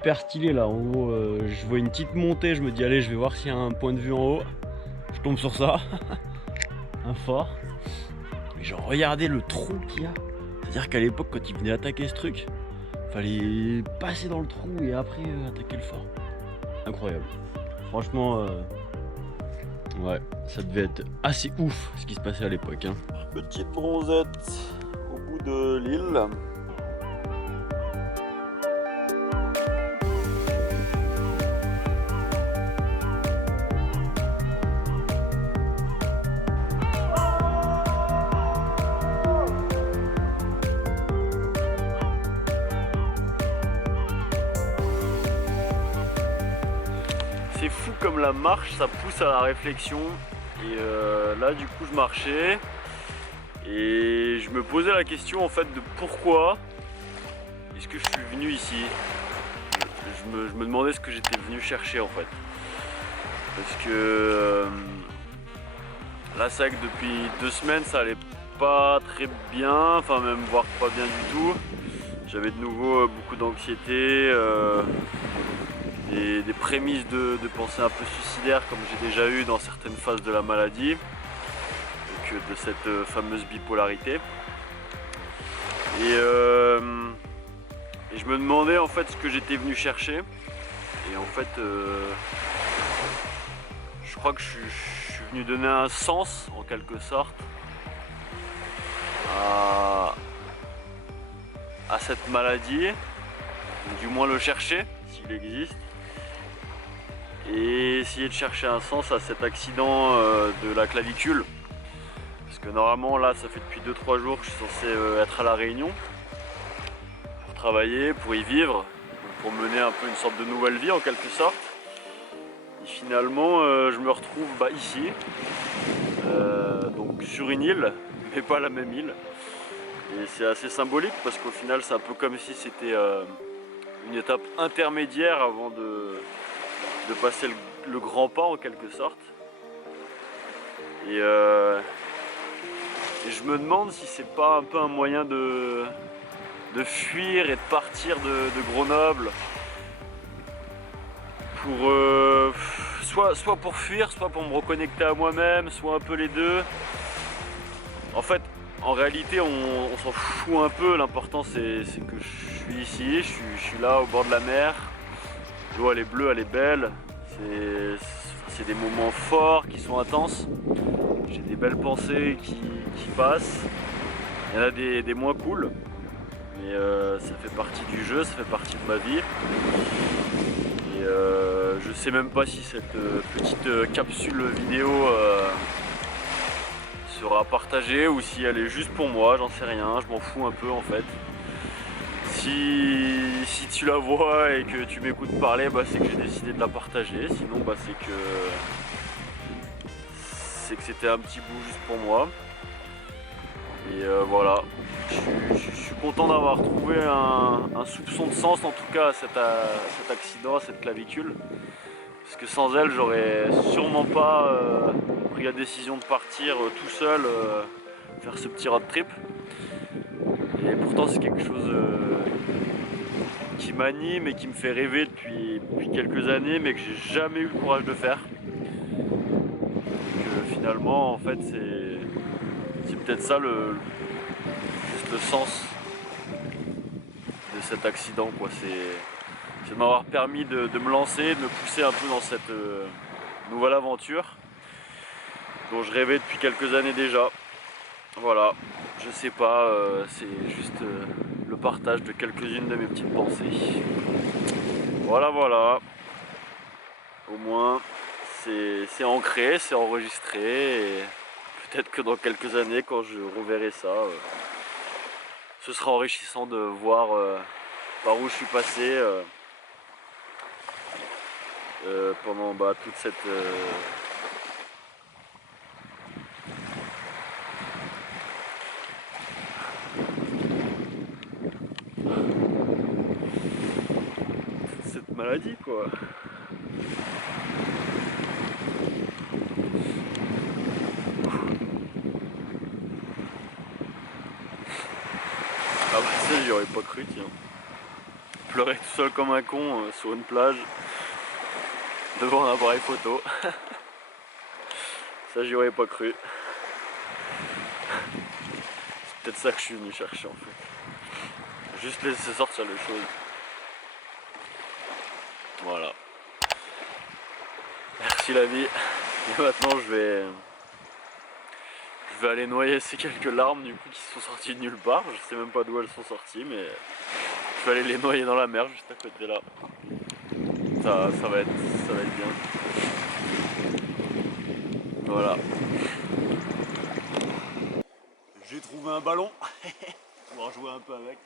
hyper stylé là. En gros, je vois une petite montée, je me dis allez, je vais voir s'il y a un point de vue en haut. Je tombe sur ça, un phare. Mais genre regardez le trou qu'il y a. C'est-à-dire qu'à l'époque, quand ils venaient attaquer ce truc, fallait passer dans le trou et après attaquer le phare. Incroyable. Franchement, ouais, ça devait être assez ouf ce qui se passait à l'époque. Hein. Petite bronzette au bout de l'île. C'est fou comme la marche, ça pousse à la réflexion. Et là du coup je marchais et je me posais la question en fait de pourquoi est-ce que je suis venu ici. Je me demandais ce que j'étais venu chercher en fait. Parce que là c'est vrai que depuis 2 semaines ça allait pas très bien, enfin même voire pas bien du tout. J'avais de nouveau beaucoup d'anxiété. Des prémices de pensées un peu suicidaires comme j'ai déjà eu dans certaines phases de la maladie, donc de cette fameuse bipolarité. Et je me demandais en fait ce que j'étais venu chercher. Et en fait, je crois que je suis venu donner un sens en quelque sorte à cette maladie, ou du moins le chercher s'il existe. Et essayer de chercher un sens à cet accident de la clavicule. Parce que normalement là ça fait depuis 2-3 jours que je suis censé être à La Réunion pour travailler, pour y vivre, pour mener un peu une sorte de nouvelle vie en quelque sorte. Et finalement je me retrouve ici, donc sur une île, mais pas la même île. Et c'est assez symbolique parce qu'au final c'est un peu comme si c'était une étape intermédiaire avant de passer le grand pas en quelque sorte. Et je me demande si c'est pas un peu un moyen de fuir et de partir de Grenoble pour soit pour fuir, soit pour me reconnecter à moi-même, soit un peu les deux. En fait, en réalité, on s'en fout un peu. L'important c'est que je suis ici, je suis là au bord de la mer. L'eau elle est bleue, elle est belle. C'est des moments forts qui sont intenses. J'ai des belles pensées qui passent. Il y en a des moins cool. Mais ça fait partie du jeu, ça fait partie de ma vie. Et je sais même pas si cette petite capsule vidéo sera partagée ou si elle est juste pour moi, j'en sais rien, je m'en fous un peu en fait. Si tu la vois et que tu m'écoutes parler, c'est que j'ai décidé de la partager. Sinon, c'est que c'était un petit bout juste pour moi. Et voilà, je suis content d'avoir trouvé un soupçon de sens en tout cas à cet accident, à cette clavicule. Parce que sans elle, j'aurais sûrement pas pris la décision de partir tout seul faire ce petit road trip. Et pourtant c'est quelque chose qui m'anime et qui me fait rêver depuis quelques années, mais que j'ai jamais eu le courage de faire. Que finalement, en fait, c'est peut-être ça juste le sens de cet accident, quoi. C'est de m'avoir permis de me lancer, de me pousser un peu dans cette nouvelle aventure dont je rêvais depuis quelques années déjà. Voilà, je sais pas, c'est juste le partage de quelques-unes de mes petites pensées. Voilà, voilà. Au moins, c'est ancré, c'est enregistré. Et peut-être que dans quelques années, quand je reverrai ça, ce sera enrichissant de voir par où je suis passé pendant toute cette... cette maladie, quoi. Ah ça j'y aurais pas cru, tiens. pleurer tout seul comme un con sur une plage devant un appareil photo. Ça j'y aurais pas cru. C'est peut-être ça que je suis venu chercher en fait. Juste laisser sortir les choses. Voilà. Merci la vie. Et maintenant je vais aller noyer ces quelques larmes du coup qui sont sorties de nulle part. Je sais même pas d'où elles sont sorties, mais je vais aller les noyer dans la mer juste à côté là. Ça va être bien. Voilà. J'ai trouvé un ballon. On va jouer un peu avec.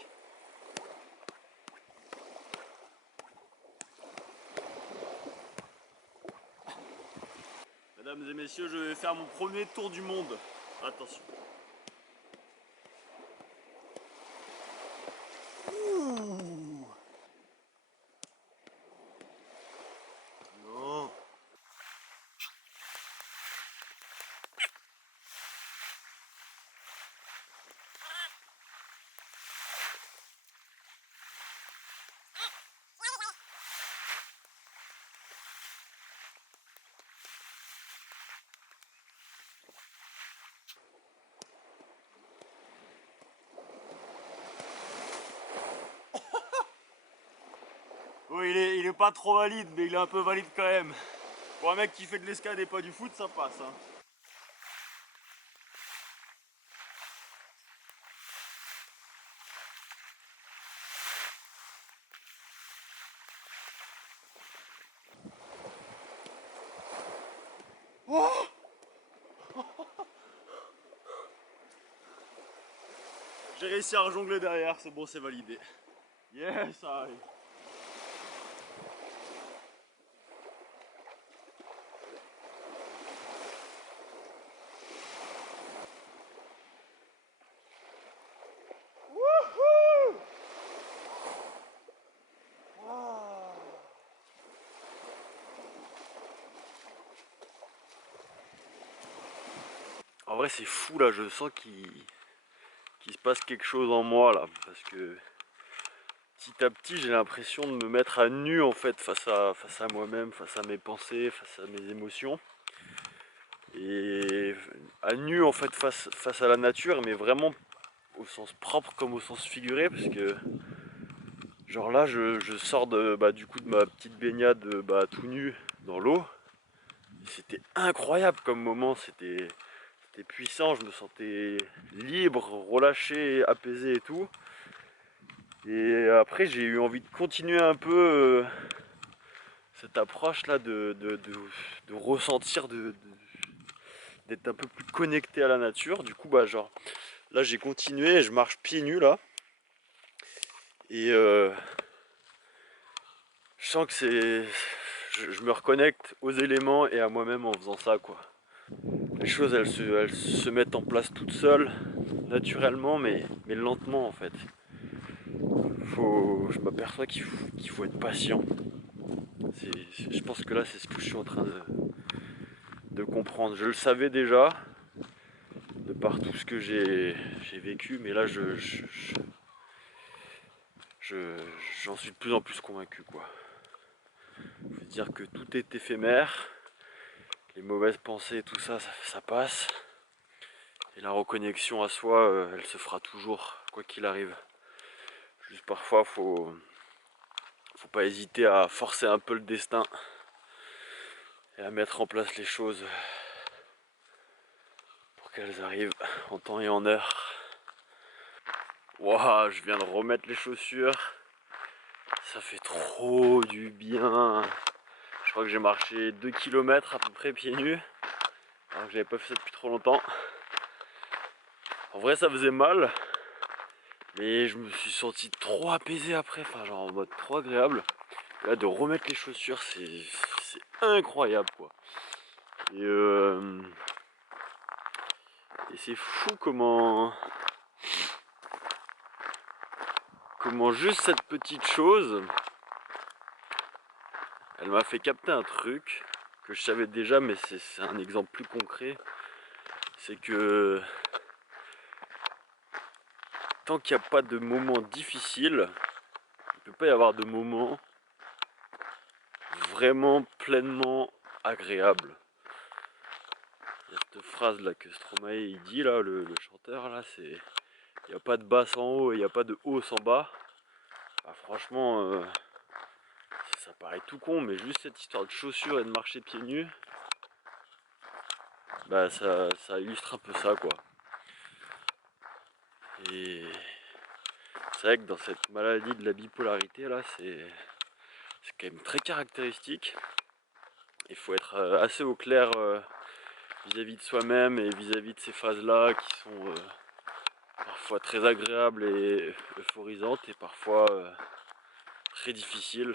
Mesdames et messieurs, je vais faire mon premier tour du monde. Attention. Ouh. Non. Bon, il est pas trop valide, mais il est un peu valide quand même. Pour un mec qui fait de l'escalade et pas du foot, ça passe. Hein. Oh, j'ai réussi à jongler derrière, c'est bon, c'est validé. Yes, ça arrive. Wouhou! Wow. En vrai c'est fou là, je sens qu'il se passe quelque chose en moi là, parce que petit à petit j'ai l'impression de me mettre à nu en fait face à moi-même, face à mes pensées, face à mes émotions. Et à nu en fait face à la nature, mais vraiment au sens propre comme au sens figuré, parce que genre là je sors du coup de ma petite baignade tout nu dans l'eau. C'était incroyable comme moment, c'était puissant, je me sentais libre, relâché, apaisé et tout. Et après j'ai eu envie de continuer un peu cette approche là de ressentir, d'être un peu plus connecté à la nature. Du coup genre là j'ai continué, je marche pieds nus là. Et je sens que je me reconnecte aux éléments et à moi-même en faisant ça quoi. Les choses elles se mettent en place toutes seules, naturellement mais lentement en fait. Je m'aperçois qu'il faut être patient. Je pense que là c'est ce que je suis en train de comprendre. Je le savais déjà, de par tout ce que j'ai vécu, mais là j'en suis de plus en plus convaincu quoi. Faut dire que tout est éphémère, les mauvaises pensées, tout ça, ça passe. Et la reconnexion à soi, elle se fera toujours, quoi qu'il arrive. Juste parfois, faut pas hésiter à forcer un peu le destin et à mettre en place les choses pour qu'elles arrivent en temps et en heure. Waouh, je viens de remettre les chaussures. Ça fait trop du bien. Je crois que j'ai marché 2 km à peu près pieds nus. Alors que j'avais pas fait ça depuis trop longtemps. En vrai ça faisait mal. Mais je me suis senti trop apaisé après. Enfin genre en mode trop agréable. Là de remettre les chaussures c'est incroyable quoi. Et c'est fou comment juste cette petite chose, elle m'a fait capter un truc que je savais déjà, mais c'est un exemple plus concret. C'est que tant qu'il n'y a pas de moment difficile, peut pas y avoir de moment vraiment pleinement agréable. Il y a cette phrase là que Stromae il dit là, le chanteur là, c'est il n'y a pas de bas sans haut et il n'y a pas de haut sans bas. Bah, franchement, ça paraît tout con, mais juste cette histoire de chaussures et de marcher pieds nus, bah ça illustre un peu ça quoi. Et c'est vrai que dans cette maladie de la bipolarité là, c'est quand même très caractéristique. Il faut être assez au clair vis-à-vis de soi-même et vis-à-vis de ces phases-là qui sont parfois très agréables et euphorisantes et parfois très difficiles.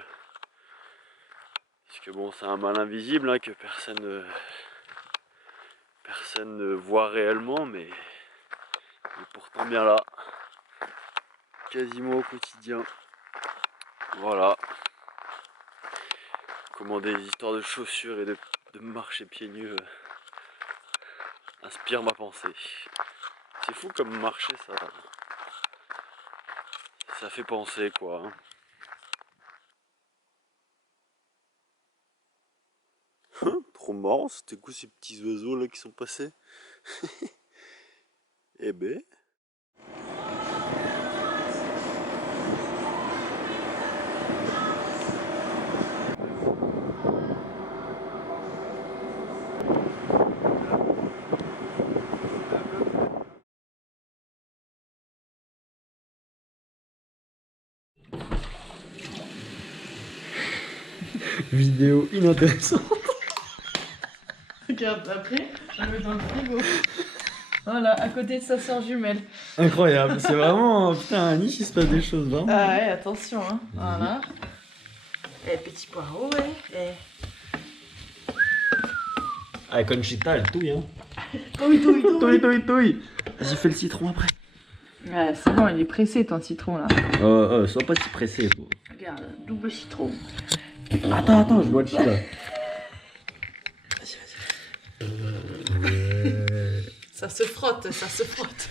Parce que bon, c'est un mal invisible hein, que personne ne voit réellement, mais il est pourtant bien là, quasiment au quotidien. Voilà. Comment des histoires de chaussures et de marcher pieds nus inspirent ma pensée. C'est fou comme marcher, ça fait penser quoi. Hein. Trop marrant, c'était quoi ces petits oiseaux là qui sont passés? Eh ben. Vidéo inintéressante. Regarde, après, je le mets dans le frigo. Voilà, à côté de sa sœur jumelle. Incroyable, c'est vraiment putain à Nice il se passe des choses vraiment. Ah ouais, attention, hein. Voilà. Et petit poireau, ouais. Ah Conchita elle touille hein. Touille. Vas-y fais le citron après. Ouais, c'est bon, il est pressé ton citron là. Sois pas si pressé. Faut. Regarde, double citron. Attends, je dois le chita. Vas-y. Ça se frotte, ça se frotte.